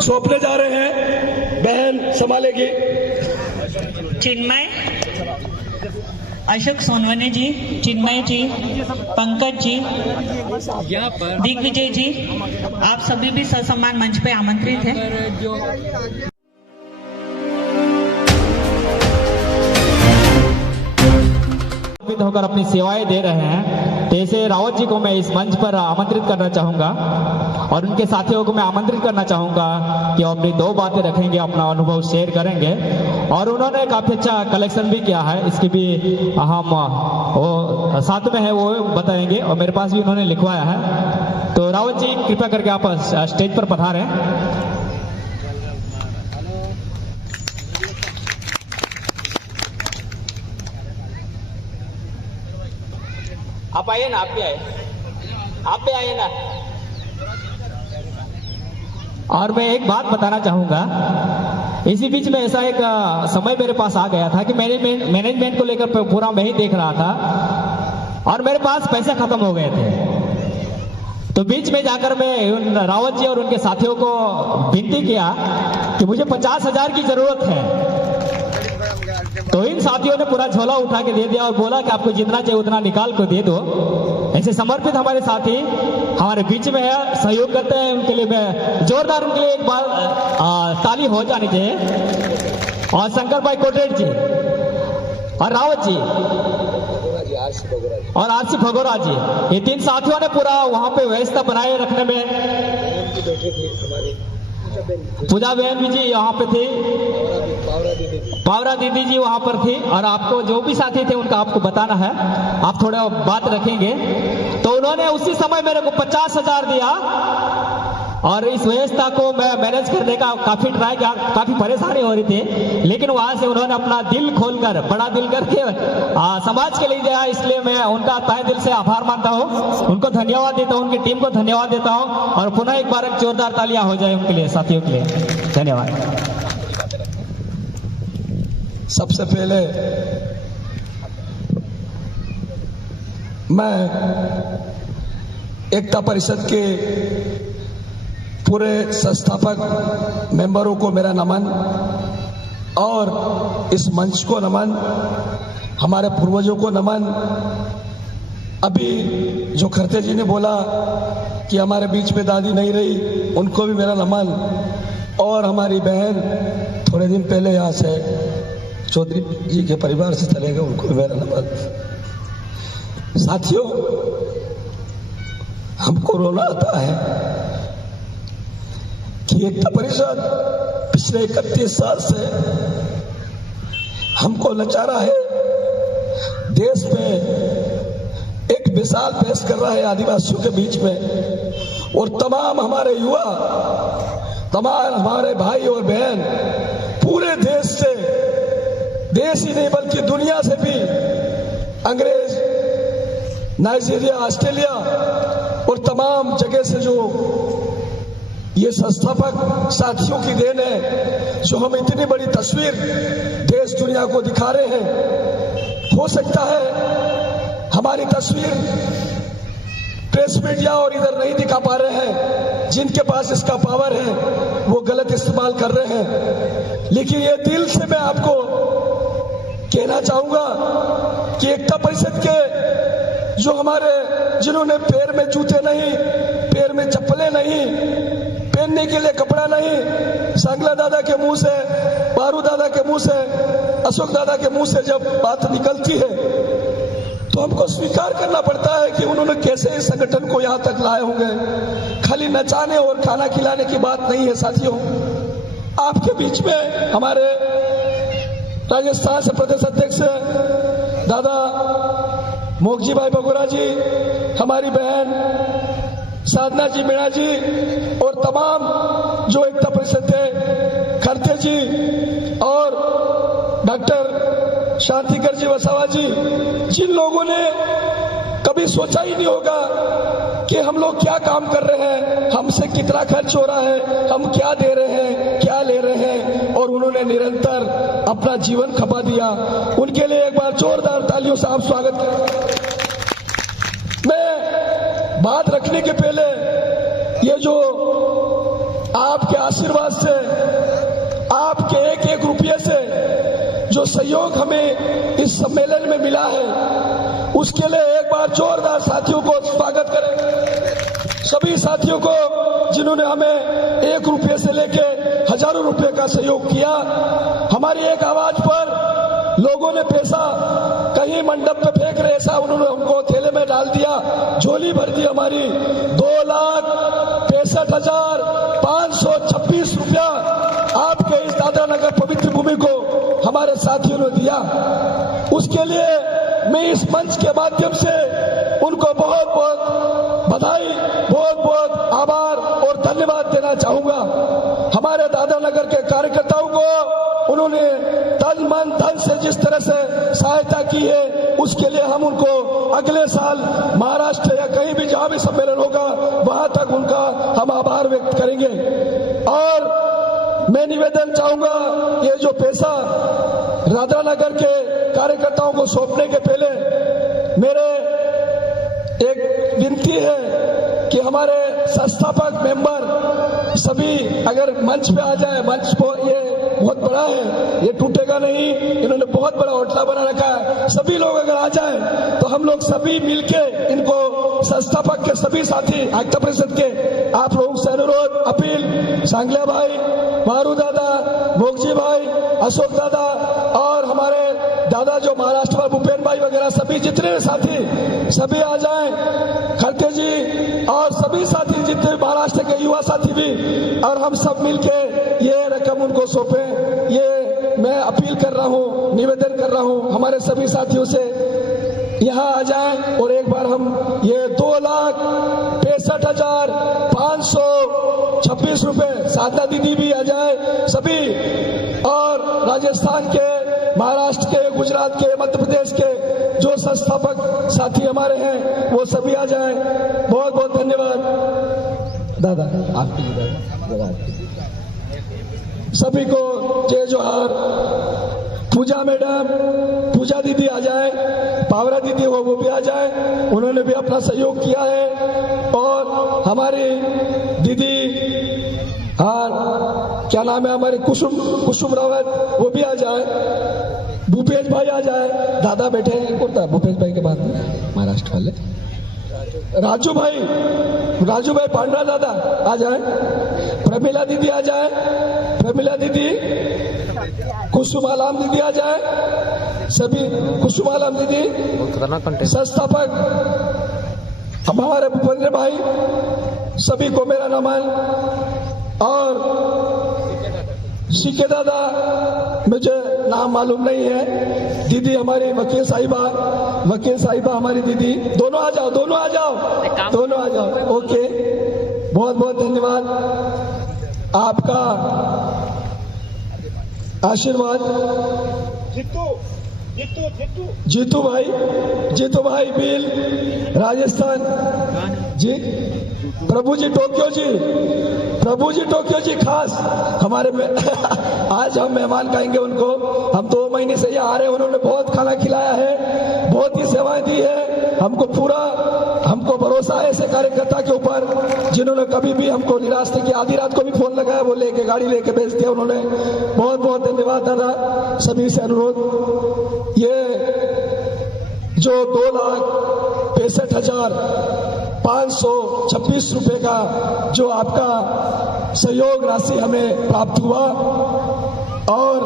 सौंपने जा रहे हैं, बहन संभालेगी। चिन्मय, अशोक सोनवने जी, चिन्मय जी, पंकज जी, दिग्विजय जी, आप सभी भी ससम्मान मंच पे आमंत्रित हैं। होकर अपनी सेवाएं दे रहे हैं, तो ऐसे रावत जी को मैं इस मंच पर आमंत्रित करना चाहूंगा और उनके साथियों को मैं आमंत्रित करना चाहूंगा कि वो अपनी दो बातें रखेंगे, अपना अनुभव शेयर करेंगे। और उन्होंने काफी अच्छा कलेक्शन भी किया है, इसकी भी हम वो साथ में है वो बताएंगे और मेरे पास भी उन्होंने लिखवाया है। तो रावत जी कृपया करके आप स्टेज पर पधारें। आप आइए ना, आप भी आइए ना। और मैं एक बात बताना चाहूंगा, इसी बीच में ऐसा एक समय मेरे पास आ गया था कि मैनेजमेंट को लेकर पूरा मैं ही देख रहा था और मेरे पास पैसे खत्म हो गए थे। तो बीच में जाकर मैं रावत जी और उनके साथियों को विनती किया कि मुझे 50,000 की जरूरत है। तो इन साथियों ने पूरा झोला उठा के दे दिया और बोला कि आपको जितना चाहिए उतना निकाल कर दे दो। ऐसे समर्पित हमारे साथी हमारे बीच में है, सहयोग करते हैं, उनके लिए मैं जोरदार उनके लिए एक बार ताली हो जानी चाहिए। और शंकर भाई कोटेट जी और रावत जी और आरसी भगोरा जी, ये तीन साथियों ने पूरा वहां पे व्यवस्था बनाए रखने में। पूजा बहन भी जी यहाँ पे थी, पावरा दीदी जी वहां पर थी और आपको जो भी साथी थे उनका आपको बताना है, आप थोड़ा बात रखेंगे। तो उन्होंने उसी समय मेरे को 50,000 दिया और इस व्यवस्था को मैं मैनेज करने का काफी ट्राई किया, काफी परेशानी हो रही थी, लेकिन वहां से उन्होंने अपना दिल खोलकर, बड़ा दिल करके समाज के लिए दिया। इसलिए मैं उनका तहे दिल से आभार मानता हूं, उनको धन्यवाद देता हूं, उनकी टीम को धन्यवाद देता हूं और पुनः एक बार एक जोरदार तालियां हो जाए उनके लिए, साथियों के लिए। धन्यवाद। सबसे पहले मैं एकता परिषद के पूरे संस्थापक मेंबरों को मेरा नमन और इस मंच को नमन, हमारे पूर्वजों को नमन। अभी जो खरते जी ने बोला कि हमारे बीच में दादी नहीं रही, उनको भी मेरा नमन। और हमारी बहन थोड़े दिन पहले यहाँ से चौधरी जी के परिवार से चले गए, उनको भी मेरा नमन। साथियों, हमको रोना आता है कि एकता परिषद पिछले 31 साल से हमको नचारा है, देश में एक मिसाल पेश कर रहा है आदिवासियों के बीच में। और तमाम हमारे युवा, तमाम हमारे भाई और बहन पूरे देश से, देश ही नहीं बल्कि दुनिया से भी, अंग्रेज, नाइजीरिया, ऑस्ट्रेलिया और तमाम जगह से जो ये संस्थापक साथियों की देन है, जो हम इतनी बड़ी तस्वीर देश दुनिया को दिखा रहे हैं। हो सकता है हमारी तस्वीर प्रेस मीडिया और इधर नहीं दिखा पा रहे हैं, जिनके पास इसका पावर है वो गलत इस्तेमाल कर रहे हैं। लेकिन ये दिल से मैं आपको कहना चाहूंगा कि एकता परिषद के जो हमारे, जिन्होंने पैर में जूते नहीं, पैर में चप्पलें नहीं, पहनने के लिए कपड़ा नहीं, सांगला दादा के मुंह से, बारू दादा के मुंह से, अशोक दादा के मुंह से जब बात निकलती है तो हमको स्वीकार करना पड़ता है कि उन्होंने कैसे इस संगठन को यहां तक लाए होंगे। खाली नचाने और खाना खिलाने की बात नहीं है साथियों। आपके बीच में हमारे राजस्थान से प्रदेश अध्यक्ष दादा मोगजी भाई बगोरा जी, हमारी बहन साधना जी मीणा जी और तमाम जो एकता परिषद थे, खरते जी और डॉक्टर शांतिकर जी वसावा जी, जिन लोगों ने कभी सोचा ही नहीं होगा कि हम लोग क्या काम कर रहे हैं, हमसे कितना खर्च हो रहा है, हम क्या दे रहे हैं, क्या ले रहे हैं, और उन्होंने निरंतर अपना जीवन खपा दिया। उनके लिए एक बार जोरदार तालियों से आप स्वागत करें। मैं बात रखने के पहले ये जो आपके आशीर्वाद से, आपके एक एक रुपये से जो सहयोग हमें इस सम्मेलन में मिला है, उसके लिए एक बार जोरदार साथियों को स्वागत करें। सभी साथियों को जिन्होंने हमें 1 रुपये से लेके हजारों रुपए का सहयोग किया। हमारी एक आवाज पर लोगों ने पैसा कहीं मंडप पे फेंक रहे, ऐसा उन्होंने हमको थैले में डाल दिया, झोली भर दी हमारी। 2,65,526 रुपया आपके इस दादरा नगर पवित्र भूमि को हमारे साथियों ने दिया। उसके लिए मैं इस मंच के माध्यम से उनको बहुत बहुत बधाई, बहुत बहुत आभार और धन्यवाद देना चाहूंगा। हमारे दादरा नगर के कार्यकर्ताओं को उन्होंने तन मन धन से जिस तरह से सहायता की है, उसके लिए हम उनको अगले साल महाराष्ट्र या कहीं भी जहां भी सम्मेलन होगा वहां तक उनका हम आभार व्यक्त करेंगे। और मैं निवेदन चाहूंगा, ये जो पैसा दादरा नगर के कार्यकर्ताओं को सौंपने के पहले मेरे एक विनती है कि हमारे संस्थापक मेंबर सभी अगर मंच पे आ जाए। मंच को ये बहुत बड़ा है, ये टूटेगा नहीं, इन्होंने बहुत बड़ा होटला बना रखा है। सभी लोग अगर आ जाए तो हम लोग सभी मिलके इनको, संस्थापक के सभी साथी, आयुक्त परिषद के, आप लोगों से अनुरोध, अपील, सांगल्या भाई, मारू दादा, मोगजी भाई, अशोक दादा और हमारे दादा जो महाराष्ट्र में भूपेन भाई वगैरह सभी जितने भी साथी सभी आ जाएं, खड़के जी और सभी साथी जितने महाराष्ट्र के युवा साथी भी, और हम सब मिलके ये रकम उनको सौंपे। ये मैं अपील कर रहा हूँ, निवेदन कर रहा हूँ हमारे सभी साथियों से, यहाँ आ जाएं और एक बार हम ये 2,65,526 रुपए, साधना दीदी भी आ जाए सभी, और राजस्थान के, महाराष्ट्र के, गुजरात के, मध्य प्रदेश के जो संस्थापक साथी हमारे हैं वो सभी आ जाएं। बहुत बहुत धन्यवाद दादा, आपके लिए दादा, सभी को जय जोहार। पूजा मैडम, पूजा दीदी आ जाए, पावरा दीदी वो भी आ जाए, उन्होंने भी अपना सहयोग किया है। और हमारी दीदी, हाँ क्या नाम है हमारी, कुसुम रावत, वो भी आ जाए। भूपेश भाई आ जाए, दादा बैठे हैं, कौन था भूपेश भाई के बाद में महाराष्ट्र वाले, राजू भाई पांडा दादा आ जाए। प्रमिला दीदी आ जाए, प्रमिला दीदी, कुसुम आलम दीदी आ जाए, सभी कुसुम आलम दीदी, संस्थापक हमारे भूपेंद्र भाई, सभी को मेरा नमन। और सीके दादा, मुझे नाम मालूम नहीं है, दीदी हमारी वकील साहिबा हमारी दीदी, दोनों आ जाओ, दोनों आ जाओ। ओके, बहुत बहुत धन्यवाद आपका आशीर्वाद। जीतू भाई बिल, राजस्थान जी, प्रभु जी टोक्यो जी खास हमारे में आज हम मेहमान कहेंगे उनको। हम 2 महीने से यहाँ आ रहे हैं, उन्होंने बहुत खाना खिलाया है, बहुत ही सेवाएं दी है। हमको भरोसा है ऐसे कार्यकर्ता के ऊपर जिन्होंने कभी भी हमको निराश नहीं किया। आधी रात को भी फोन लगाया, वो लेके गाड़ी लेके भेज दिया उन्होंने। बहुत बहुत धन्यवाद दादा। सभी से अनुरोध, ये जो 2,65,526 रुपए का जो आपका सहयोग राशि हमें प्राप्त हुआ, और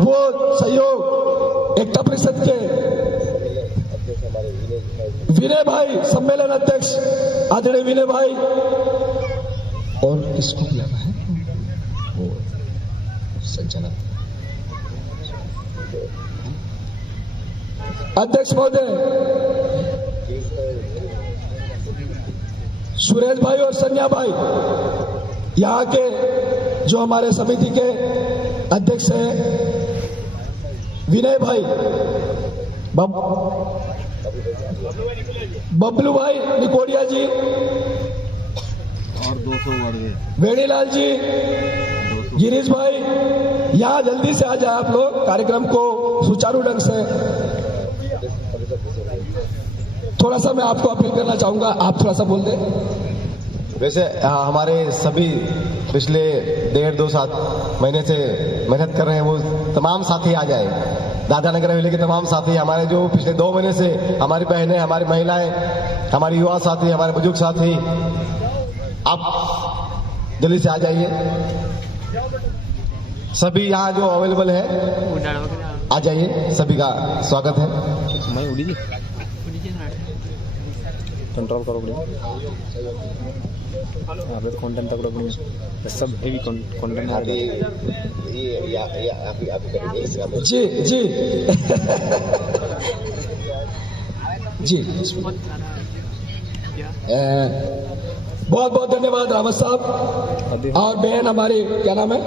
वो सहयोग एकता परिषद के विनय भाई, सम्मेलन अध्यक्ष आदरणीय विनय भाई, और किसको दिया है वो संचालक अध्यक्ष महोदय सुरेश भाई और सन्या भाई, यहाँ के जो हमारे समिति के अध्यक्ष हैं विनय भाई, बबलू भाई निकोडिया जी, और 200 वेणीलाल जी, गिरीश भाई, यहाँ जल्दी से आ जाए आप लोग, कार्यक्रम को सुचारू ढंग से। थोड़ा सा मैं आपको अपील करना चाहूंगा, आप थोड़ा सा बोल दें। वैसे हमारे सभी पिछले 1.5-2 महीने से मेहनत कर रहे हैं, वो तमाम साथी आ जाए। दादरा नगर हवेली के तमाम साथी, हमारे जो पिछले 2 महीने से हमारी बहनें, हमारी महिलाएं, हमारे युवा साथी, हमारे बुजुर्ग साथी, आप जल्दी से आ जाइए। सभी यहाँ जो अवेलेबल है आ जाइए, सभी का स्वागत है। कंट्रोल करो आपले कंटेंट तक सब हेवी कंटेंट जी जी जी बहुत बहुत धन्यवाद रावत साहब। और बहन हमारी क्या नाम है,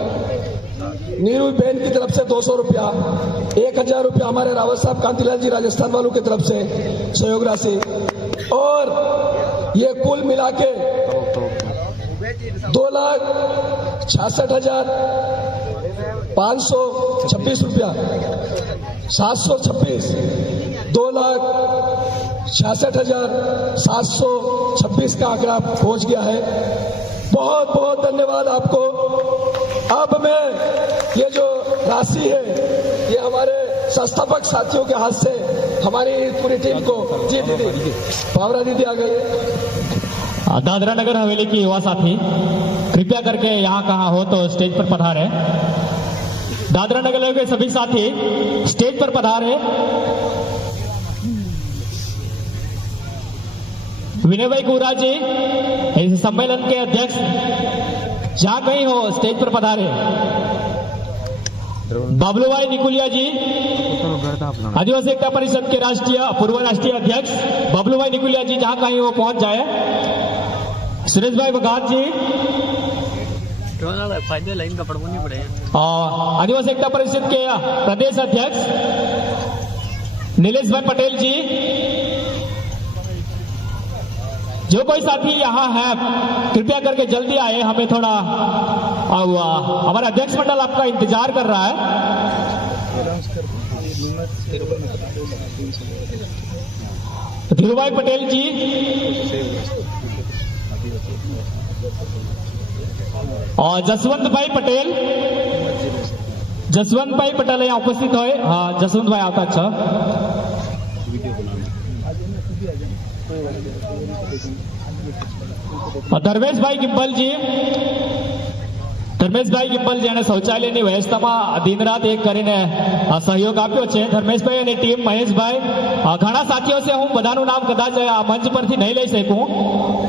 नीरू बहन की तरफ से 200 रुपया, 1000 रुपया हमारे रावत साहब कांतिलाल जी राजस्थान वालों की तरफ से सहयोग राशि, और ये कुल मिला के 2,66,526 रुपया, 726, 2,66,726 का आंकड़ा पहुंच गया है। बहुत बहुत धन्यवाद आपको। अब मैं ये जो राशि है ये हमारे संस्थापक साथियों के हाथ से हमारी पूरी टीम को, जी दीदी, पावरा दीदी आ गई। दादरा नगर हवेली की युवा साथी कृपया करके यहाँ कहाँ हो तो स्टेज पर पधारे। दादरा नगर के सभी साथी स्टेज पर पधारे। विनय भाई कोरा जी इस सम्मेलन के अध्यक्ष जहाँ कहीं हो स्टेज पर पधारे। बाबलू भाई निकुलिया जी आदिवासी एकता परिषद के पूर्व राष्ट्रीय अध्यक्ष बाबलू भाई निकुलिया जी जहाँ कहीं वो पहुंच जाए। सुरेश भाई बघात जी फायदे लाइन का पड़वा नहीं पड़ेगा। और आदिवासी एकता परिषद के प्रदेश अध्यक्ष नीलेश भाई पटेल जी। जो कोई साथी यहाँ है कृपया करके जल्दी आए, हमें थोड़ा हमारा अध्यक्ष मंडल आपका इंतजार कर रहा है। धीरूभाई पटेल जी, और जसवंत भाई पटेल यहाँ उपस्थित हो। हाँ जसवंत भाई आता। अच्छा धर्मेश भाई गिम्बल जी ने शौचालयની વ્યવસ્થામાં દિન રાત એક કરીને સહયોગ આપ્યો છે। ધર્મેશભાઈ અને ટીમ, મહેશભાઈ, ઘણા સાથીઓ છે, હું બધાનું નામ કદાચ આ મંચ પરથી નહીં લઈ શકું,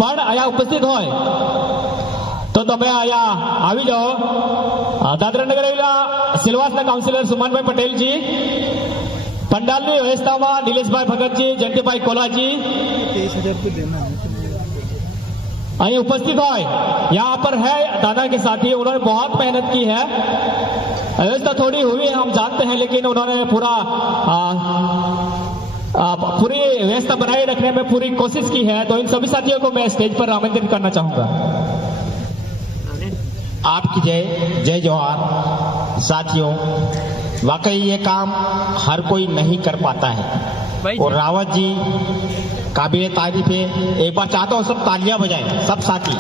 પણ અહીંયા ઉપસ્થિત હોય તો તમે અહીંયા આવી જાઓ। દાદરા નગર હવેલીના સિલવાસના કાઉન્સિલર સુમનભાઈ પટેલજી, पंडालની વ્યવસ્થામાં નિલેશભાઈ ભગતજી, જયંતિભાઈ કોલાજી અહીં उपस्थित है। यहाँ पर है दादा के साथी, उन्होंने बहुत मेहनत की है। व्यवस्था थोड़ी हुई है हम जानते हैं, लेकिन उन्होंने पूरी व्यवस्था बनाए रखने में पूरी कोशिश की है। तो इन सभी साथियों को मैं स्टेज पर आमंत्रित करना चाहूंगा। आपकी जय जय जोहार। साथियों, वाकई ये काम हर कोई नहीं कर पाता है, और रावत जी काबिल तारीफ है। एक बार चाहता हूँ सब तालियां बजाएं, सब साथी,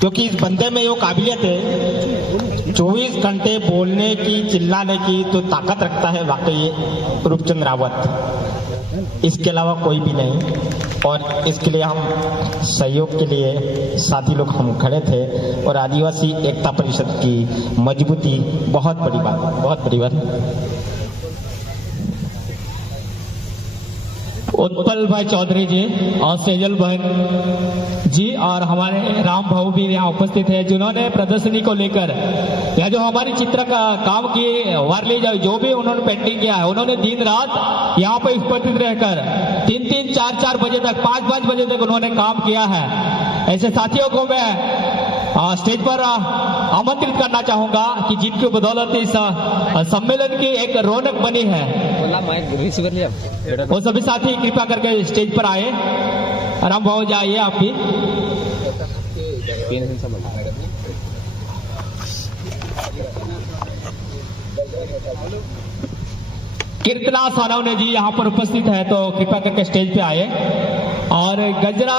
क्योंकि इस बंदे में ये काबिलियत है 24 घंटे बोलने की, चिल्लाने की तो ताकत रखता है वाकई रूपचंद रावत। इसके अलावा कोई भी नहीं, और इसके लिए हम सहयोग के लिए साथी लोग हम खड़े थे, और आदिवासी एकता परिषद की मजबूती बहुत बड़ी बात। उत्पल भाई चौधरी जी और सेजल बहन जी और हमारे राम भाऊ भी यहाँ उपस्थित है, जिन्होंने प्रदर्शनी को लेकर या जो हमारी चित्र का काम किए वारली जो भी उन्होंने पेंटिंग किया है, उन्होंने दिन रात यहाँ पर उपस्थित रहकर 3-3, 4-4 बजे तक, 5-5 बजे तक उन्होंने काम किया है। ऐसे साथियों को मैं स्टेज पर आमंत्रित करना चाहूंगा कि जिनकी बदौलत इस सम्मेलन की एक रौनक बनी है। वो सभी साथी कृपया करके स्टेज पर आए। राम भाव जाइए आप भी। कीर्तना सोनवने जी यहाँ पर उपस्थित है, तो कृपया करके स्टेज पे आए। और गजरा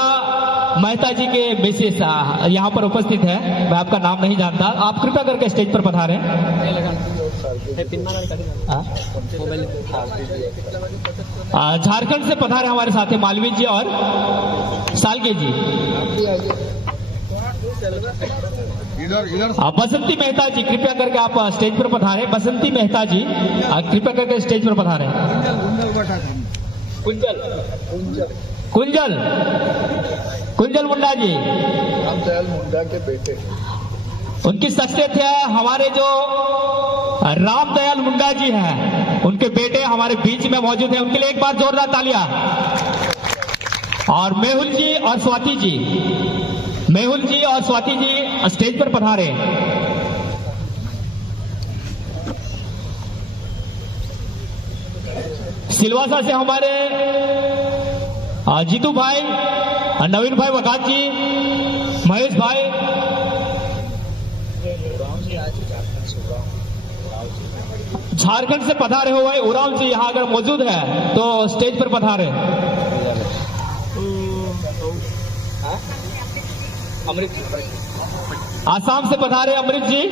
मेहता जी के मिसेस यहाँ पर उपस्थित है। मैं आपका नाम नहीं जानता, आप कृपया करके स्टेज पर पधारें। झारखंड से पधारे हमारे साथ मालवीय जी और सालगे जी। बसंती मेहता जी कृपया करके आप स्टेज पर पधारे। बसंती मेहता जी कृपया करके स्टेज पर पधारे। कुंजल मुंडा जी, रामदयाल मुंडा के बेटे। उनकी शख्सियत है, हमारे जो रामदयाल मुंडा जी हैं उनके बेटे हमारे बीच में मौजूद हैं। उनके लिए एक बार जोरदार तालियां। और मेहुल जी और स्वाति जी, मेहुल जी और स्वाति जी स्टेज पर पधारे। सिलवासा से हमारे जीतू भाई, नवीन भाई वकात जी, महेश भाई, झारखंड से पधारे हुए उराम जी यहाँ अगर मौजूद है तो स्टेज पर पधारे। आसाम से पधारे अमृत जी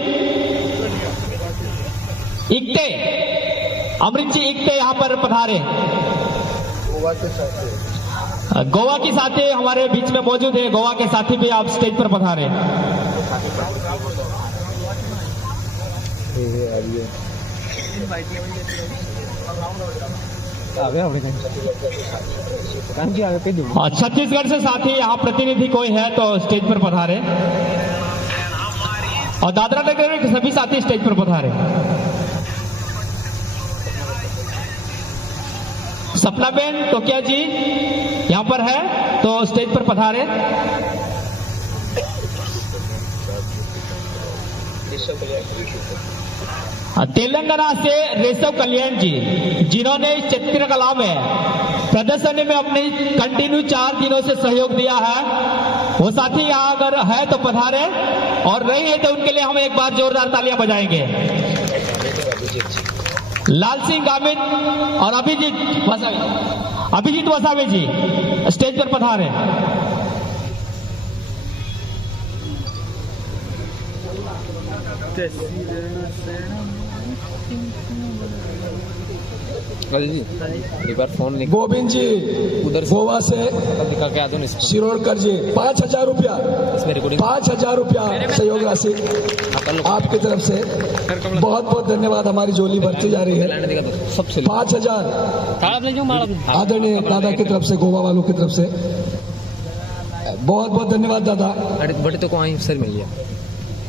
इक्ते, अमृत जी इक्ते यहाँ पर पधारे। गोवा के साथी हमारे बीच में मौजूद है, गोवा के साथी भी आप स्टेज पर पधारे। छत्तीसगढ़ से साथी यहाँ प्रतिनिधि कोई है तो स्टेज पर पधारे। और दादरा नगर के सभी साथी स्टेज पर पधारे। सपना बेन टोकिया जी यहाँ पर है तो स्टेज पर पधारे। तेलंगाना से रेशव कल्याण जी, जिन्होंने इस चित्रकला में प्रदर्शनी में अपनी कंटिन्यू 4 दिनों से सहयोग दिया है, वो साथी यहाँ अगर है तो पधारे, और नहीं है तो उनके लिए हम एक बार जोरदार तालियां बजाएंगे। लाल सिंह गामित और अभिजीत वसावे जी स्टेज पर पधारे। एक बार फोन लिख। गोविंद जी उधर गोवा से निकाल के आ दो। शिरोडकर जी 5,000 रुपया, 5,000 रुपया सहयोग राशि आपकी तरफ से बहुत बहुत धन्यवाद। हमारी झोली बढ़ती जा रही है। 5,000 आदरणीय दादा की तरफ से, गोवा वालों की तरफ से बहुत बहुत धन्यवाद दादा। बड़े तो को सर मिल गया।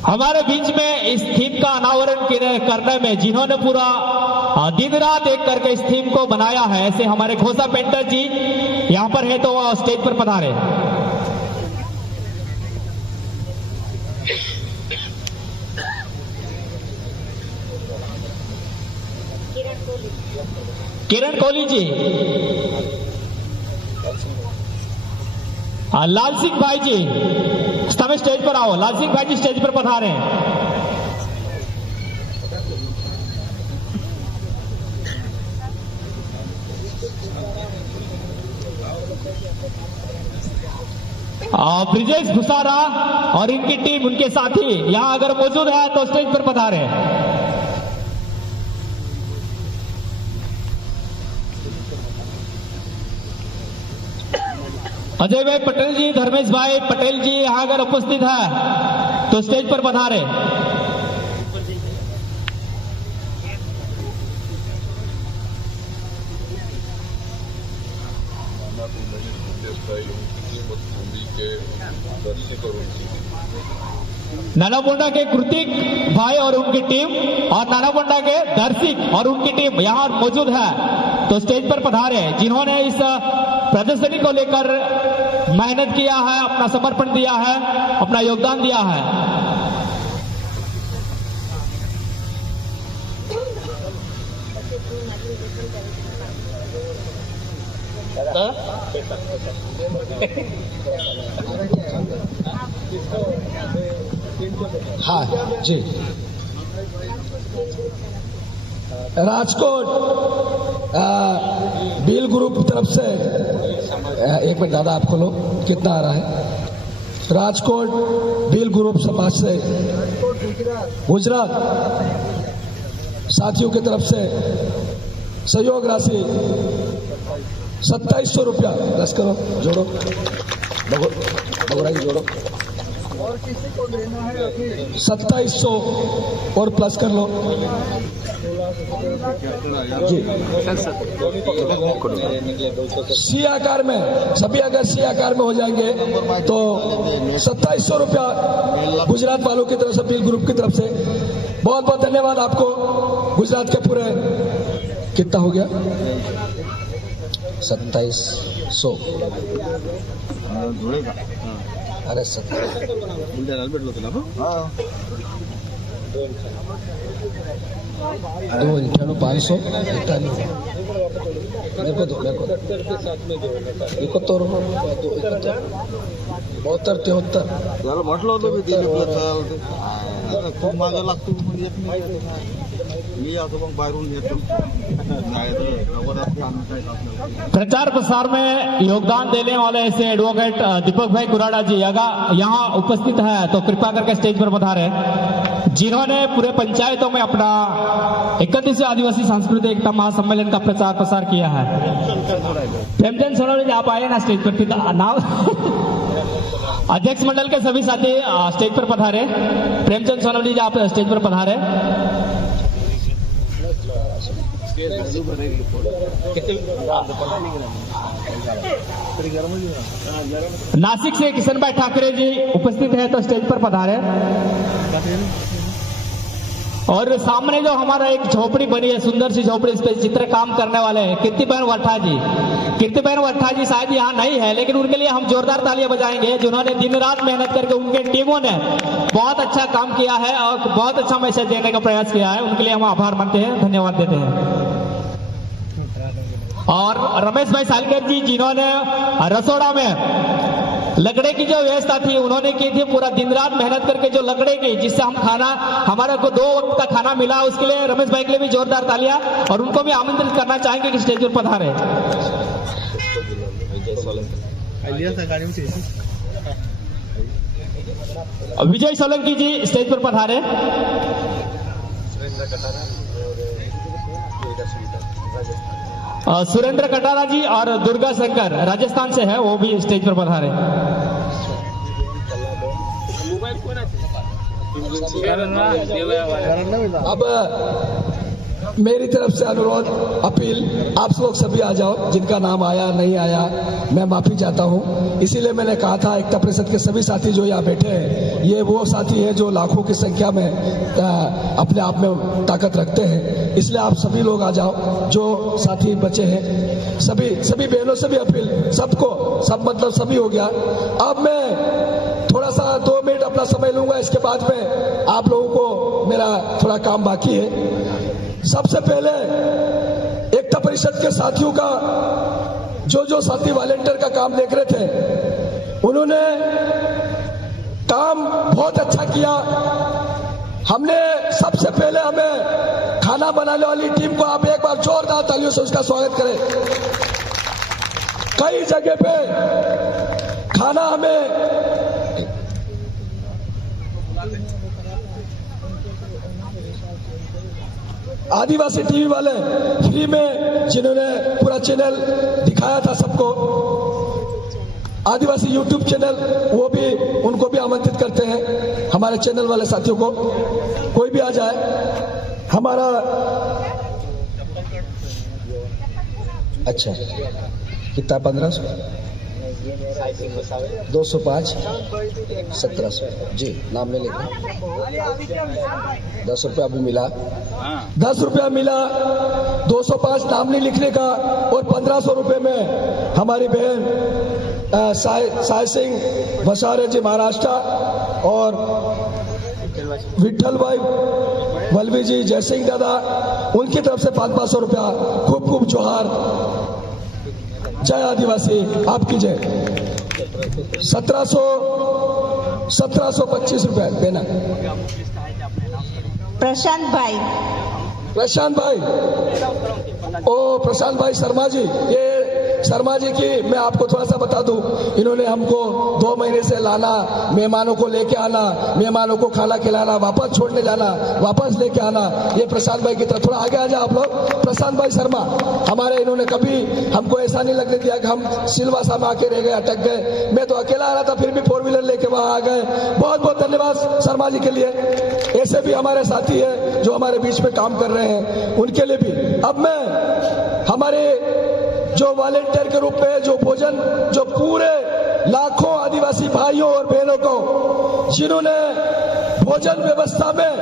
हमारे बीच में इस थीम का अनावरण करने में जिन्होंने पूरा दिन रात एक करके इस थीम को बनाया है, ऐसे हमारे घोषा पेंटर जी यहाँ पर है तो स्टेज पर पधारे। किरण कोहली जी, लाल सिंह भाई जी समय स्टेज पर आओ। लाल सिंह भाई जी स्टेज पर पधारे। ब्रिजेश भुसारा और इनकी टीम, उनके साथी यहां अगर मौजूद है तो स्टेज पर पधारे। अजय भाई पटेल जी, धर्मेश भाई पटेल जी यहाँ अगर उपस्थित है तो स्टेज पर पधारे। नानामुंडा के कृतिक भाई और उनकी टीम और नानामुंडा के दर्शिक और उनकी टीम यहाँ मौजूद है तो स्टेज पर पधारे, जिन्होंने इस प्रदर्शनी को लेकर मेहनत किया है, अपना समर्पण दिया है, अपना योगदान दिया है। हाँ जी, राजकोट बिल ग्रुप तरफ से एक मिनट दादा आप खोलो कितना आ रहा है। राजकोट भील ग्रुप समाज से गुजरात साथियों की तरफ से सहयोग राशि 2700 रुपया प्लस करो, जोड़ो, बगोरा जोड़ो, 2700 और प्लस कर लो जी। सी आकार में सभी अगर सी आकार में हो जाएंगे तो 2700 रुपया गुजरात वालों की तरफ से, भील ग्रुप की तरफ से बहुत बहुत धन्यवाद आपको। गुजरात के पूरे कितना हो गया 2700, अरे 500 मेरे को दो, 71 खूप मागे लागतो येत नाही मी असं मग बाहेरून येतो प्रचार प्रसार में योगदान देने वाले ऐसे एडवोकेट दीपक भाई कुराड़ा जी अगर यहाँ उपस्थित है तो कृपया करके स्टेज पर पधारे, जिन्होंने पूरे पंचायतों में अपना 31वें आदिवासी सांस्कृतिक एकता महासम्मेलन का प्रचार प्रसार किया है। प्रेमचंद सोनवणे जी आप आए ना स्टेज पर, नाम अध्यक्ष मंडल के सभी साथी स्टेज पर पधारे। प्रेमचंद सोनवणे जी आप स्टेज पर पधारे। नासिक से किशन भाई ठाकरे जी उपस्थित है तो स्टेज पर पधारे। और सामने जो हमारा एक झोपड़ी बनी है, सुंदर सी झोपड़ी, इस पे चित्र काम करने वाले हैं कीर्तिबेन वट्ठा जी। कीर्तिबेन वट्ठा जी शायद यहाँ नहीं है, लेकिन उनके लिए हम जोरदार तालियां बजाएंगे, जिन्होंने दिन रात मेहनत करके उनके टीमों ने बहुत अच्छा काम किया है और बहुत अच्छा मैसेज देने का प्रयास किया है। उनके लिए हम आभार मानते हैं, धन्यवाद देते हैं। और रमेश भाई सालकर जी, जिन्होंने रसोड़ा में लकड़े की जो व्यवस्था थी उन्होंने की थी, पूरा दिन रात मेहनत करके जो लकड़े की, जिससे हम खाना, हमारे को 2 वक्त का खाना मिला, उसके लिए रमेश भाई के लिए भी जोरदार तालियां। और उनको भी आमंत्रित करना चाहेंगे कि स्टेज पर पधारे। विजय सोलंकी जी स्टेज पर पधारे। सुरेंद्र कटारा जी और दुर्गा शंकर राजस्थान से है, वो भी स्टेज पर पधारे। अब मेरी तरफ से अनुरोध, अपील, आप लोग सभी आ जाओ, जिनका नाम आया नहीं आया मैं माफी चाहता हूं। इसीलिए मैंने कहा था एकता परिषद के सभी साथी जो यहाँ बैठे हैं, ये वो साथी हैं जो लाखों की संख्या में अपने आप में ताकत रखते हैं। इसलिए आप सभी लोग आ जाओ, जो साथी बचे हैं, सभी बहनों से भी अपील, सबको, सब मतलब सभी हो गया। अब मैं थोड़ा सा 2 मिनट अपना समय लूंगा, इसके बाद में आप लोगों को मेरा थोड़ा काम बाकी है। सबसे पहले एकता परिषद के साथियों का, जो साथी वॉलेंटियर का काम देख रहे थे, उन्होंने काम बहुत अच्छा किया। हमने सबसे पहले हमें खाना बनाने वाली टीम को आप एक बार जोरदार तालियों से उसका स्वागत करें। कई जगह पे खाना हमें आदिवासी टीवी वाले फ्री में, जिन्होंने पूरा चैनल दिखाया था सबको, आदिवासी यूट्यूब चैनल, वो भी, उनको भी आमंत्रित करते हैं हमारे चैनल वाले साथियों को। कोई भी आ जाए। हमारा अच्छा कितना 1500 205 1700 जी, नाम में लिखा। 10 रुपया भी मिला, 10 रुपया मिला, 205 नाम नहीं लिखने का। और 1500 रुपये में हमारी बहन साय सिंह वसारे जी महाराष्ट्र, और विठल भाई वल्लभी जी, जय सिंह दादा, उनकी तरफ से 500 रुपया। खूब खूब जोहार। जय आदिवासी, आपकी जय। 1725 रुपए देना। प्रशांत भाई ओ प्रशांत भाई शर्मा जी, ये शर्मा जी की मैं आपको थोड़ा सा बता दूं, इन्होंने हमको 2 महीने से लाना, मेहमानों को लेके आना, मेहमानों को खाना खिलाना, वापस छोड़ने जाना, वापस लेके आना, ये प्रशांत भाई की तरफ थोड़ा आगे आ जाओ आप लोग। प्रशांत भाई शर्मा हमारे, इन्होंने कभी हमको ऐसा नहीं लगने दिया कि हम सिलवासा में आके रह गए, अटक गए। मैं तो अकेला आ रहा था, फिर भी 4 व्हीलर लेके वहां आ गए। बहुत बहुत धन्यवाद शर्मा जी के लिए। ऐसे भी हमारे साथी है जो हमारे बीच में काम कर रहे हैं, उनके लिए भी। अब मैं हमारे जो वॉलेंटियर के रूप में जो भोजन, जो पूरे लाखों आदिवासी भाइयों और बहनों को जिन्होंने भोजन व्यवस्था में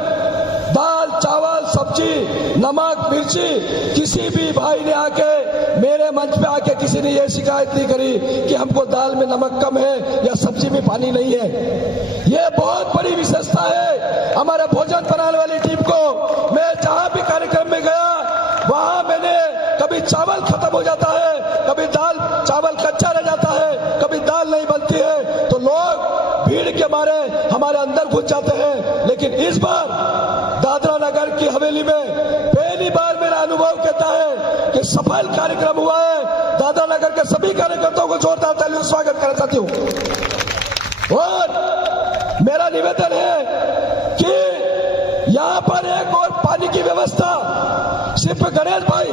दाल, चावल, सब्जी, नमक, मिर्ची, किसी भी भाई ने आके मेरे मंच पे आके किसी ने ये शिकायत नहीं करी कि हमको दाल में नमक कम है या सब्जी में पानी नहीं है। ये बहुत बड़ी विशेषता है हमारे भोजन बनाने वाली टीम को। मैं जहां भी कार्यक्रम में गया वहां मैंने कभी चावल खत्म हो जाता है, कभी दाल चावल कच्चा रह जाता है, कभी दाल नहीं बनती है, तो लोग भीड़ के मारे हमारे अंदर घुस जाते हैं। लेकिन इस बार दादरा नगर की हवेली में पहली बार मेरा अनुभव कहता है कि सफल कार्यक्रम हुआ है। दादरा नगर के सभी कार्यकर्ताओं को जोरदार तालियों से स्वागत करना चाहती हूँ। और मेरा निवेदन है कि यहाँ पर एक और पानी की व्यवस्था सिर्फ गणेश भाई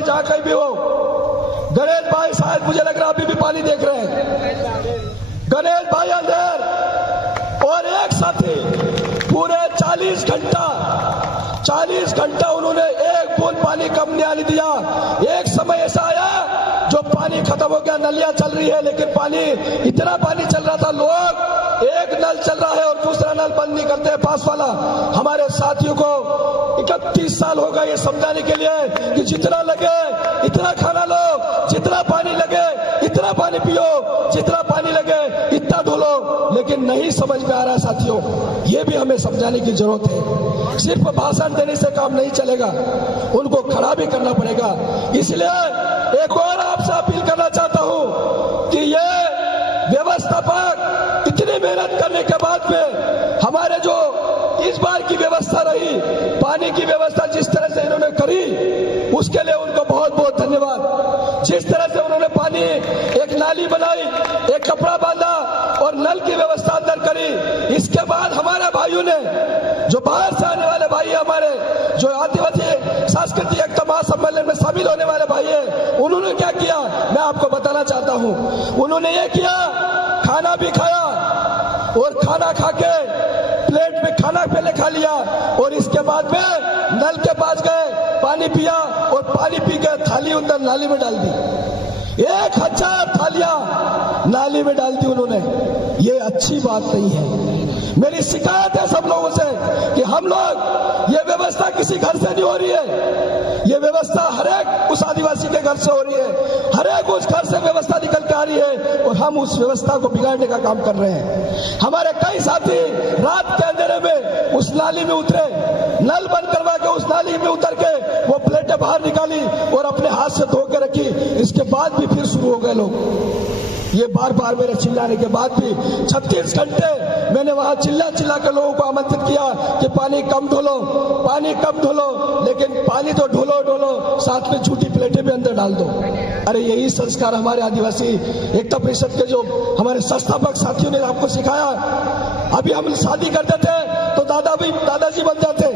जहां कहीं भी हो, गणेश भाई शायद मुझे लग रहा अभी भी पानी देख रहे हैं, गणेश भाई अंदर और एक साथी पूरे 40 घंटा उन्होंने एक बूंद पानी कम नहीं आने दिया। एक समय ऐसा आया जो पानी खत्म हो गया, नलियां चल रही है लेकिन पानी, इतना पानी चल रहा था, लोग एक नल चल रहा है और दूसरा नल बंद नहीं करते पास वाला। हमारे साथियों को 31 साल हो गए ये समझाने के लिए कि जितना लगे इतना खाना लो, जितना पानी लगे इतना पानी पियो, जितना पानी लगे इतना धो लो, लेकिन नहीं समझ में आ रहा साथियों। ये भी हमें समझाने की जरूरत है। सिर्फ भाषण देने से काम नहीं चलेगा, उनको खड़ा भी करना पड़ेगा। इसलिए एक और आपसे अपील करना चाहता हूं कि ये व्यवस्थापक इतनी मेहनत करने के बाद में हमारे जो इस बार की व्यवस्था रही, पानी की व्यवस्था जिस तरह से इन्होंने करी, उसके लिए उनको बहुत बहुत धन्यवाद। जिस तरह से उन्होंने पानी, एक नाली बनाई, एक कपड़ा बांधा और नल की व्यवस्था अंदर करी। इसके बाद हमारे भाइयों ने, जो बाहर से आने वाले भाई हमारे, जो आदिवासी सांस्कृतिक एकता महासम्मेलन में शामिल होने वाले भाई है, उन्होंने क्या किया मैं आपको बताना चाहता हूं। उन्होंने ये किया, खाना भी खाया और खाना खा के प्लेट में खाना पहले खा लिया और इसके बाद में नल के पास गए, पानी पिया और पानी पी के थाली अंदर नाली में डाल दी। 1000 थालियां नाली में डाल दी उन्होंने। ये अच्छी बात नहीं है। मेरी शिकायत है सब लोगों से कि हम लोग, ये व्यवस्था किसी घर से नहीं हो रही है, ये व्यवस्था हर एक उस आदिवासी के घर से हो रही है, हर एक उस घर से व्यवस्था निकल के आ रही है और हम उस व्यवस्था को बिगाड़ने का काम कर रहे हैं। हमारे कई साथी रात के अंधेरे में उस नाली में उतरे, नल बंद करवा के उस नाली में उतर के वो प्लेटें बाहर निकाली और अपने हाथ से धो के रखी। इसके बाद भी फिर शुरू हो गए लोग। ये बार बार मेरे चिल्लाने के बाद भी 36 घंटे मैंने वहां चिल्ला के लोगों को आमंत्रित किया कि पानी कम ढोलो, पानी कम ढोलो, लेकिन पानी तो ढोलो, साथ में झूठी प्लेटें भी अंदर डाल दो। अरे यही संस्कार हमारे आदिवासी एकता परिषद के जो हमारे संस्थापक साथियों ने आपको सिखाया। अभी हम शादी करते थे तो दादाजी बन जाते,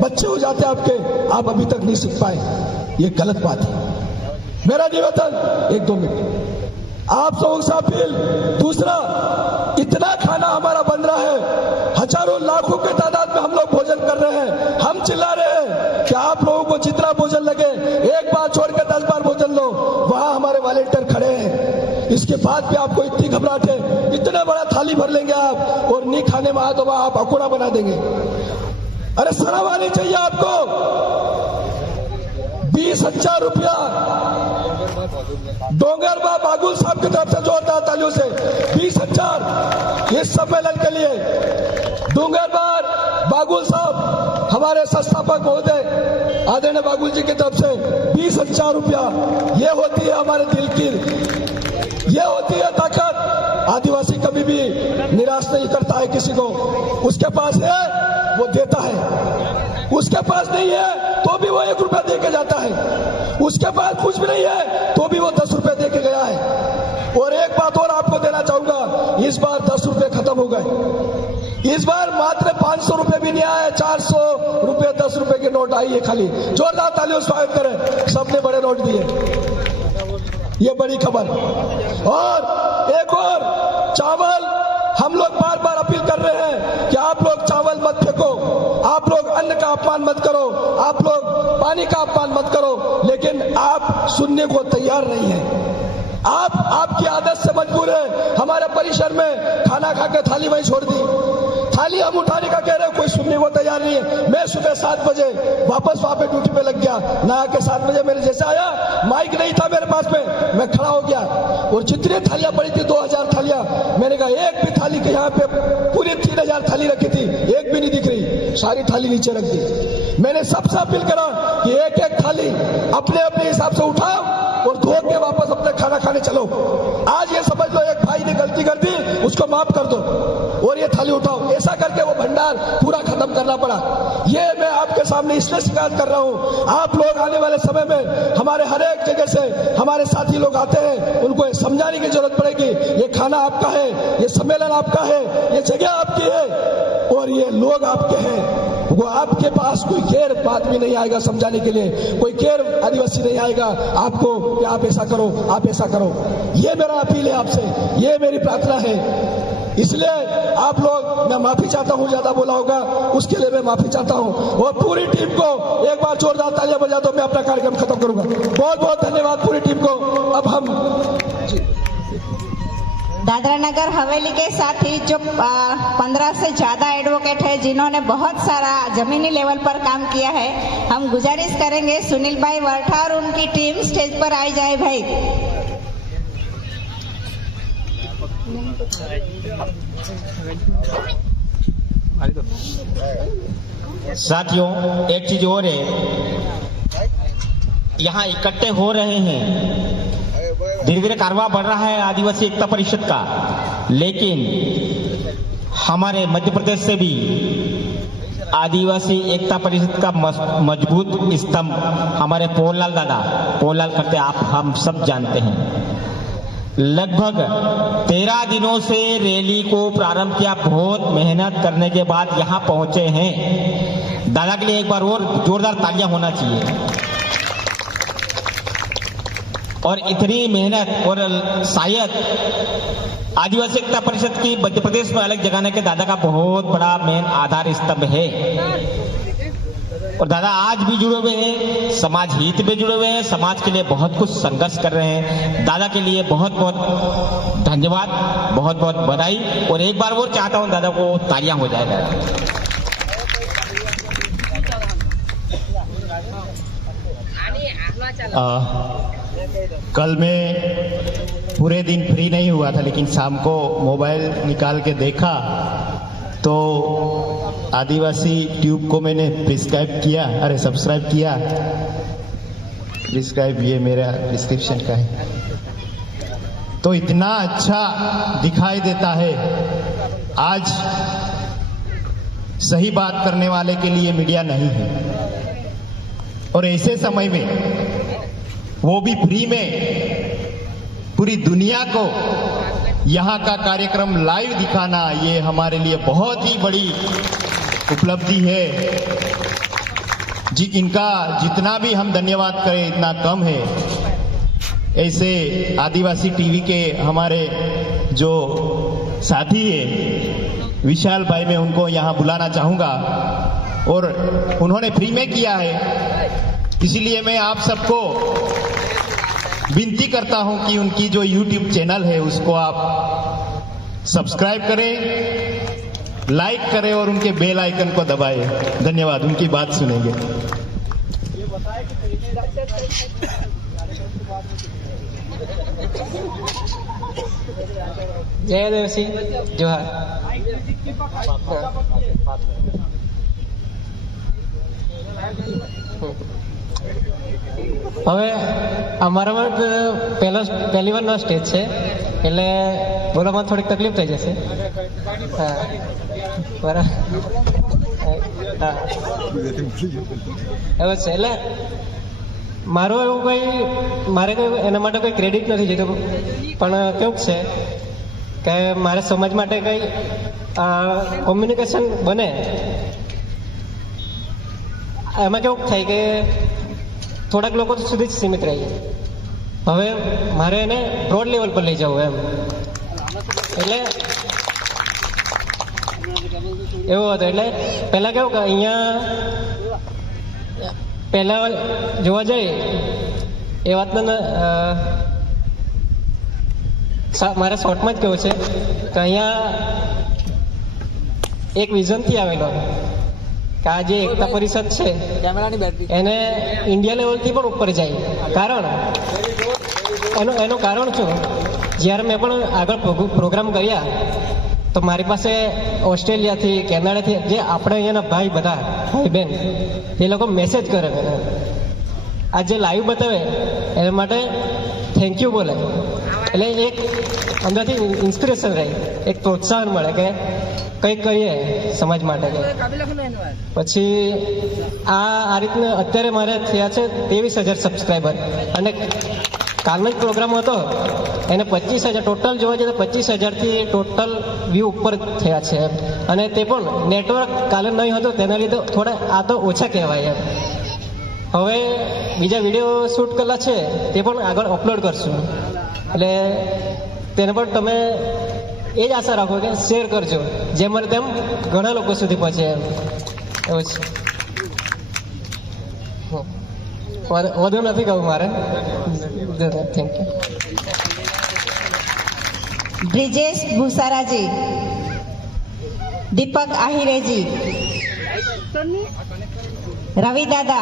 बच्चे हो जाते आपके, आप अभी तक नहीं सीख पाए। ये गलत बात है। मेरा निवेदन, 1-2 मिनट आप सबों से अपील। दूसरा, इतना खाना हमारा बन रहा है, हजारों लाखों के तादाद में हम लोग भोजन कर रहे हैं। हम चिल्ला रहे हैं कि आप लोगों को जितना भोजन लगे, एक बार छोड़ के 10 बार भोजन लो। वहां हमारे वॉलेंटियर खड़े हैं, इसके बाद भी आपको इतनी घबराहट है, इतना बड़ा थाली भर लेंगे आप और नहीं खाने में आए तो वहां आप अकोड़ा बना देंगे। अरे शर्म आनी चाहिए आपको। 20,000 रुपया डोंगरबा बागुल साहब की तरफ से जोरदार तालियों से 20,000 इस सम्मेलन के लिए। डोंगरबा बागुल साहब हमारे संस्थापक महोदय आदरणीय बागुल जी की तरफ से 20,000 रुपया। ये होती है हमारे दिल की, ये होती है ताकत। आदिवासी कभी भी निराश नहीं करता है किसी को, उसके पास है वो देता है, उसके पास नहीं है तो भी वो 1 रुपया दे के जाता है, उसके पास कुछ भी नहीं है तो भी वो 10 रुपये दे के गया है। और एक बात और आपको देना चाहूंगा, इस बार 10 रुपये खत्म हो गए, इस बार मात्र 500 रुपये भी नहीं आए, 400 रुपये 10 रुपये के नोट आई है खाली। जोरदार तालियों से स्वागत करें, सबने बड़े नोट दिए, ये बड़ी खबर। और एक और चावल, हम लोग बार बार अपील कर रहे हैं कि आप लोग चावल मत फेंको, आप लोग अन्न का अपमान मत करो, आप लोग पानी का अपमान मत करो, लेकिन आप सुनने को तैयार नहीं है। आपकी आदत से मजबूर है। हमारे परिसर में खाना खा के थाली वहीं छोड़ दी, थाली हम उठाने का कह रहे हैं, कोई सुनने को तैयार नहीं है। मैं सुबह 7 बजे वापस वहां पे ड्यूटी पे लग गया, नहा के 7 बजे मेरे जैसे आया, माइक नहीं था मेरे पास में, मैं खड़ा हो गया और जितनी थालियां पड़ी थी 2000 थालियां, मैंने कहा एक भी थाली के यहाँ पे पूरी 3000 थाली रखी थी, एक भी नहीं दिख रही, सारी थाली नीचे रख दी। मैंने सबसे अपील करा कि एक एक थाली अपने अपने हिसाब से उठाओ और धो के वापस अपने खाना खाने चलो। आज ये समझ लो एक भाई ने गलती कर दी, उसको माफ कर दो और ये थाली उठाओ। ऐसा करके वो भंडार पूरा खत्म करना पड़ा। ये मैं आपके सामने इसलिए शिकायत कर रहा हूँ, आप लोग आने वाले समय में हमारे हर एक जगह से हमारे साथी लोग आते हैं, उनको समझाने की जरूरत पड़ेगी, ये खाना आपका है, ये सम्मेलन आपका है, ये जगह आपकी है और ये लोग आपके हैं। वो आपके पास कोई गैर बात भी नहीं आएगा समझाने के लिए, कोई गैर आदिवासी नहीं आएगा आपको कि आप ऐसा करो, आप ऐसा करो। ये मेरा अपील है आपसे, ये मेरी प्रार्थना है। इसलिए आप लोग, मैं माफी चाहता हूं, ज्यादा बोला होगा उसके लिए मैं माफी चाहता हूं। और पूरी टीम को एक बार जोरदार तालियां बजा दो, मैं अपना कार्यक्रम खत्म करूंगा। बहुत बहुत धन्यवाद पूरी टीम को। अब हम दादरा नगर हवेली के साथ ही जो 15 से ज्यादा एडवोकेट है जिन्होंने बहुत सारा जमीनी लेवल पर काम किया है, हम गुजारिश करेंगे सुनील भाई वर्ठा और उनकी टीम स्टेज पर आई जाए भाई। साथियों, एक चीज और है, यहाँ इकट्ठे हो रहे हैं, धीरे धीरे कारवां बढ़ रहा है आदिवासी एकता परिषद का, लेकिन हमारे मध्य प्रदेश से भी आदिवासी एकता परिषद का मजबूत स्तंभ हमारे पोललाल दादा, पोललाल करते आप हम सब जानते हैं। लगभग 13 दिनों से रैली को प्रारंभ किया, बहुत मेहनत करने के बाद यहाँ पहुंचे हैं। दादा के लिए एक बार और जोरदार तालियां होना चाहिए। और इतनी मेहनत और शायद आदिवासी एकता परिषद की मध्य प्रदेश में अलग जगाने के दादा का बहुत बड़ा मेन आधार स्तंभ है। और दादा आज भी जुड़े हुए हैं, समाज हित में जुड़े हुए हैं, समाज के लिए बहुत कुछ संघर्ष कर रहे हैं। दादा के लिए बहुत बहुत धन्यवाद, बहुत बहुत बधाई। और एक बार वो चाहता हूं दादा को तालियां हो जाएगा। कल मैं पूरे दिन फ्री नहीं हुआ था, लेकिन शाम को मोबाइल निकाल के देखा तो आदिवासी ट्यूब को मैंने सब्सक्राइब किया। प्रिस्क्राइब ये मेरा डिस्क्रिप्शन का है, तो इतना अच्छा दिखाई देता है। आज सही बात करने वाले के लिए मीडिया नहीं है, और ऐसे समय में वो भी फ्री में पूरी दुनिया को यहाँ का कार्यक्रम लाइव दिखाना, ये हमारे लिए बहुत ही बड़ी उपलब्धि है। जी, इनका जितना भी हम धन्यवाद करें इतना कम है। ऐसे आदिवासी टीवी के हमारे जो साथी है विशाल भाई, मैं उनको यहाँ बुलाना चाहूंगा, और उन्होंने फ्री में किया है, इसीलिए मैं आप सबको विनती करता हूं कि उनकी जो YouTube चैनल है उसको आप सब्सक्राइब करें, लाइक करें और उनके बेल आइकन को दबाएं। धन्यवाद। उनकी बात सुनेंगे। जय देवसी जोहार। હવે અમારામાં પહેલી વારનો સ્ટેજ છે એટલે બોલવામાં થોડીક તકલીફ થઈ જશે. હા બરાબર. હા એવું છે. એટલે મારું એવું કંઈ મારે કોઈ એના માટે કોઈ ક્રેડિટ નથી જોઈતું, પણ કેવું છે કે મારે સમાજ માટે કંઈ કોમ્યુનિકેશન બને. એમાં કેવું થાય કે થોડાક લોકો સુધી જ સીમિત રહીએ. હવે મારે એને બ્રોડ લેવલ પર લઈ જવું એમ. એટલે એવું હતું. એટલે પહેલાં કેવું કે અહીંયા પહેલાં જોવા જઈએ એ વાતને મારે શોર્ટમાં જ કેવું છે કે અહીંયા એક વિઝનથી આવેલો કે આ જે એકતા પરિષદ છે એને ઇન્ડિયા લેવલથી પણ ઉપર જાય. કારણ એનું કારણ શું, જ્યારે મેં પણ આગળ પ્રોગ્રામ કર્યા તો મારી પાસે ઓસ્ટ્રેલિયાથી, કેનેડાથી જે આપણે અહીંયાના ભાઈ બધા ભાઈ બહેન એ લોકો મેસેજ કરે, આ જે લાઈવ બતાવે એના માટે થેન્ક યુ બોલે. એટલે એક અંદરથી ઇન્સ્પિરેશન રહે, એક પ્રોત્સાહન મળે કે કંઈક કરીએ સમાજ માટે. પછી આ રીતના અત્યારે મારે થયા છે 23,000 સબસ્ક્રાઈબર, અને કાલનો જ પ્રોગ્રામ હતો એને 25,000 ટોટલ જોવા જઈએ તો 25,000થી ટોટલ વ્યૂ ઉપર થયા છે. અને તે પણ નેટવર્ક કાલે નહીં હતું તેના લીધે થોડા આ તો ઓછા કહેવાય એમ. હવે બીજા વિડીયો શૂટ કરેલા છે તે પણ આગળ અપલોડ કરશું. એટલે તેને પણ તમે એ જ આશા રાખો કે શેર કરજો, જેમ મને તેમ ઘણા લોકો સુધી પહોંચે એમ. એવું છે. વધુ નથી કહું મારે. Thank you. બ્રિજેશ ભૂસારાજી, દીપક આહિરેજી, રવિ દાદા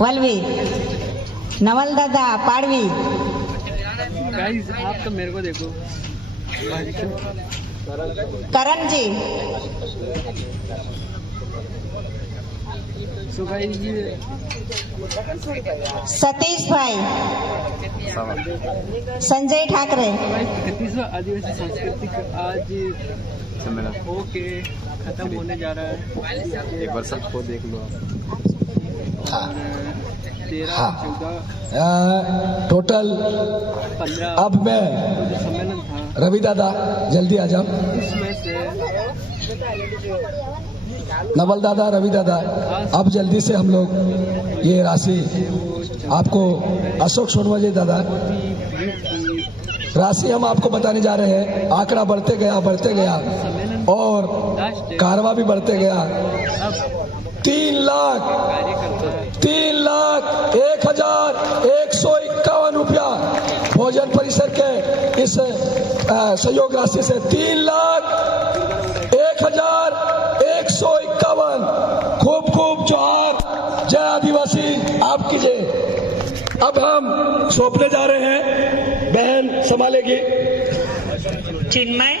વલવી, नवल दादा पाड़वी। गाइस आप तो मेरे को देखो। करण जी, सतीश भाई, संजय ठाकरे। आदिवासी सांस्कृतिक आज ओके खत्म होने जा रहा है। एक बार सबको देख लो। हाँ, टोटल 15 अब मैं सम्मेलन था, रवि दादा जल्दी आ जाओ। उसमें से नवल दादा, रवि दादा, अब जल्दी से हम लोग ये राशि आपको, अशोक सोनवजी दादा, राशि हम आपको बताने जा रहे हैं। आंकड़ा बढ़ते गया और कारवा भी बढ़ते गया। 3,01,151 रुपया भोजन परिसर के इस सहयोग राशि से 3,01,151। खूब खूब जोहार, जय आदिवासी आपकी जय। अब हम सौंपने जा रहे हैं, बहन संभालेगी। चिन्मय,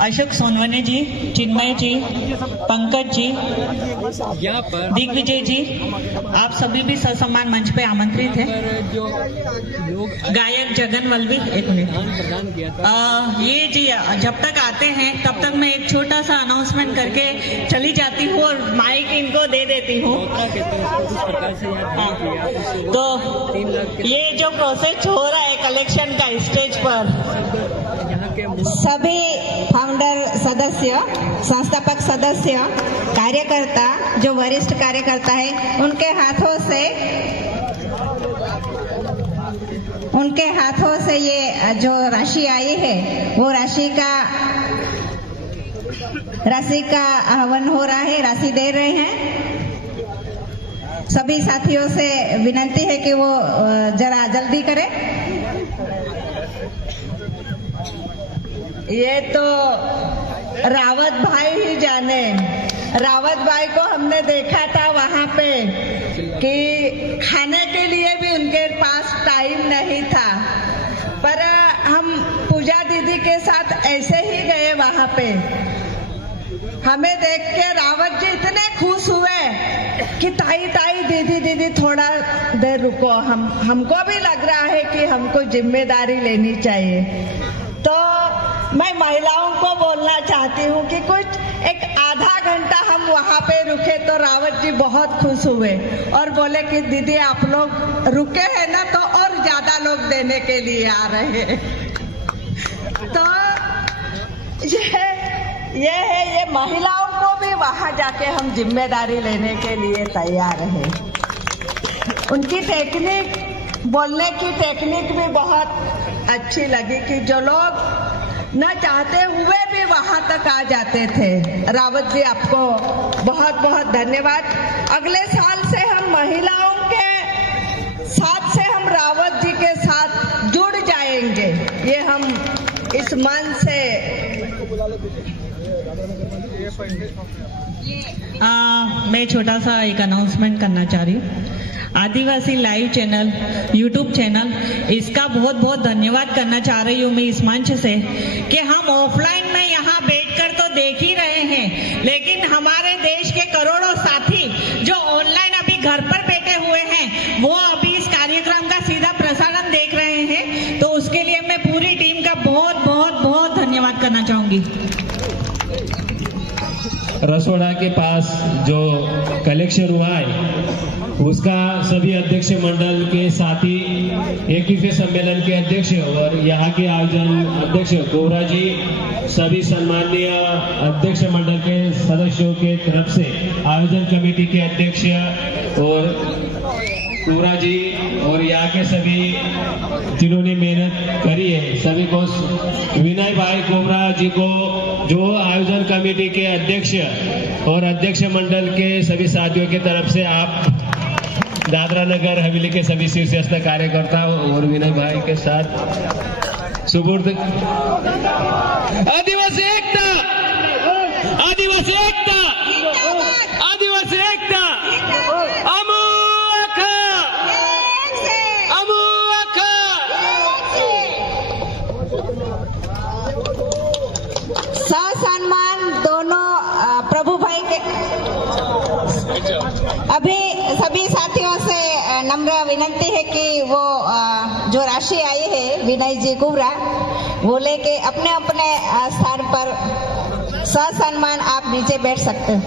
अशोक सोनवने जी, चिन्मय जी, पंकज जी, दिग्विजय जी, आप सभी भी ससम्मान मंच पे आमंत्रित हैं। गायक जगन मलवी, एक मिनट। ये जी जब तक आते हैं तब तक मैं एक छोटा सा अनाउंसमेंट करके चली जाती हूँ और माइक इनको दे देती हूँ। तो ये जो प्रोसेस हो रहा है कलेक्शन का स्टेज पर, सभी फाउंडर सदस्य, संस्थापक सदस्य, कार्यकर्ता, जो वरिष्ठ कार्यकर्ता है, उनके हाथों से ये जो राशि आई है वो राशि का आहवान हो रहा है, राशि दे रहे हैं। सभी साथियों से विनती है कि वो जरा जल्दी करें। ये तो रावत भाई ही जाने। रावत भाई को हमने देखा था वहाँ पे कि खाने के लिए भी उनके पास टाइम नहीं था, पर हम पूजा दीदी के साथ ऐसे ही गए वहाँ पे। हमें देख के रावत जी इतने खुश हुए कि ताई दीदी थोड़ा देर रुको, हमको भी लग रहा है कि हमको जिम्मेदारी लेनी चाहिए। तो मैं महिलाओं को बोलना चाहती हूँ कि कुछ एक आधा घंटा हम वहाँ पे रुके तो रावत जी बहुत खुश हुए और बोले कि दीदी आप लोग रुके हैं ना तो और ज्यादा लोग देने के लिए आ रहे हैं। तो ये महिलाओं को भी वहाँ जाके हम जिम्मेदारी लेने के लिए तैयार हैं। उनकी टेक्निक, बोलने की टेक्निक भी बहुत अच्छी लगी कि जो लोग न चाहते हुए भी वहां तक आ जाते थे। रावत जी आपको बहुत बहुत धन्यवाद। अगले साल से हम महिलाओं के साथ से हम रावत जी के साथ जुड़ जाएंगे, ये हम इस मन से। मैं छोटा सा एक अनाउंसमेंट करना चाह रही हूँ। आदिवासी लाइव चैनल, यूट्यूब चैनल, इसका बहुत बहुत धन्यवाद करना चाह रही हूँ मैं इस मंच से कि हम ऑफलाइन में यहाँ बैठकर तो देख ही रहे हैं, लेकिन हमारे देश के करोड़ों साथी जो ऑनलाइन अभी घर पर बैठे हुए हैं वो अभी इस कार्यक्रम का सीधा प्रसारण देख रहे हैं। तो उसके लिए मैं पूरी टीम का बहुत बहुत बहुत धन्यवाद करना चाहूंगी। रसोड़ा के पास जो कलेक्शन हुआ है उसका सभी अध्यक्ष मंडल के साथी, एक दिवसीय सम्मेलन के अध्यक्ष और यहाँ के आयोजन अध्यक्ष कोबरा जी, सभी सम्माननीय अध्यक्ष मंडल के सदस्यों के तरफ से आयोजन कमेटी के अध्यक्ष और कोबरा जी और यहाँ के सभी जिन्होंने मेहनत करी है सभी को, विनय भाई कोबरा जी को जो आयोजन कमेटी के अध्यक्ष और अध्यक्ष मंडल के सभी साथियों की तरफ से आप दादरा नगर हवेली के सभी शीर्षस्थ कार्यकर्ता और विनय भाई के साथ सुपुर्द आदिवासी एकता, आदिवासी एकता, आदिवासी एकता, अमूखा, अमूखा। ससम्मान दोनों प्रभु भाई के अभी सभी साथियों से नम्र विनती है कि वो जो राशि आई है विनय जी कुबरा वो लेके अपने अपने स्थान पर ससम्मान आप नीचे बैठ सकते हैं।